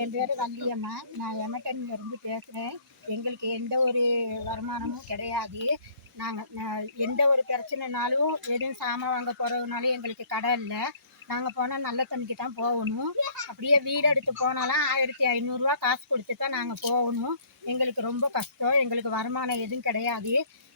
என் பேர் வள்ளியம்மா. நான் எமட்டன்லேருந்து பேசுகிறேன். எங்களுக்கு எந்த ஒரு வருமானமும் கிடையாது. நாங்கள் எந்த ஒரு பிரச்சனைனாலும் எதுவும் சாமான் வாங்க போகிறதுனாலும் எங்களுக்கு கடை இல்லை. நாங்கள் போனால் நல்ல தண்ணிக்கு தான் போகணும். அப்படியே வீடு எடுத்து போனாலும் 1500 காசு கொடுத்து தான் நாங்கள் போகணும். எங்களுக்கு ரொம்ப கஷ்டம். எங்களுக்கு வருமானம் எதுவும் கிடையாது.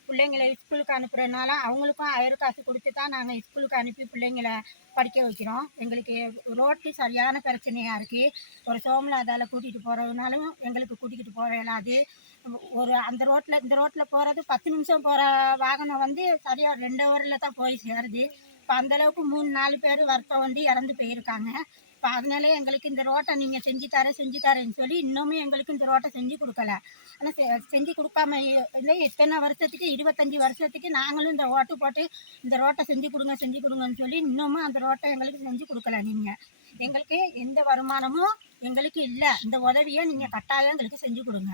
பிள்ளைங்களை ஸ்கூலுக்கு அனுப்புகிறதுனால அவங்களுக்கும் 1000 காசு கொடுத்து தான் நாங்கள் ஸ்கூலுக்கு அனுப்பி பிள்ளைங்களை படிக்க வைக்கிறோம். எங்களுக்கு ரோட்டு சரியான பிரச்சனையாக இருக்குது. ஒரு சோமநாதால கூட்டிகிட்டு போகிறதுனாலும் எங்களுக்கு கூட்டிகிட்டு போக இயலாது. அந்த ரோட்டில் இந்த ரோட்டில் போகிறது 10 நிமிஷம் போகிற வாகனம் வந்து சரியாக 2 ஹவரில் தான் போய் சேருது. இப்போ அந்தளவுக்கு 3-4 பேர் வருத்தம் வந்து இறந்து போயிருக்காங்க. இப்போ அதனால எங்களுக்கு இந்த ரோட்டை நீங்கள் செஞ்சு தரேன்னு சொல்லி இன்னமும் எங்களுக்கு இந்த ரோட்டை செஞ்சு கொடுக்கல. ஆனால் செஞ்சு கொடுக்காம இல்லை. இத்தனை வருஷத்துக்கு 25 வருஷத்துக்கு நாங்களும் இந்த ஓட்டு போட்டு இந்த ரோட்டை செஞ்சு கொடுங்கன்னு சொல்லி இன்னமும் அந்த ரோட்டை எங்களுக்கு செஞ்சு கொடுக்கல. நீங்கள் எங்களுக்கு எந்த வருமானமும் எங்களுக்கு இல்லை. இந்த உதவியை நீங்கள் கட்டாயம் எங்களுக்கு செஞ்சு கொடுங்க.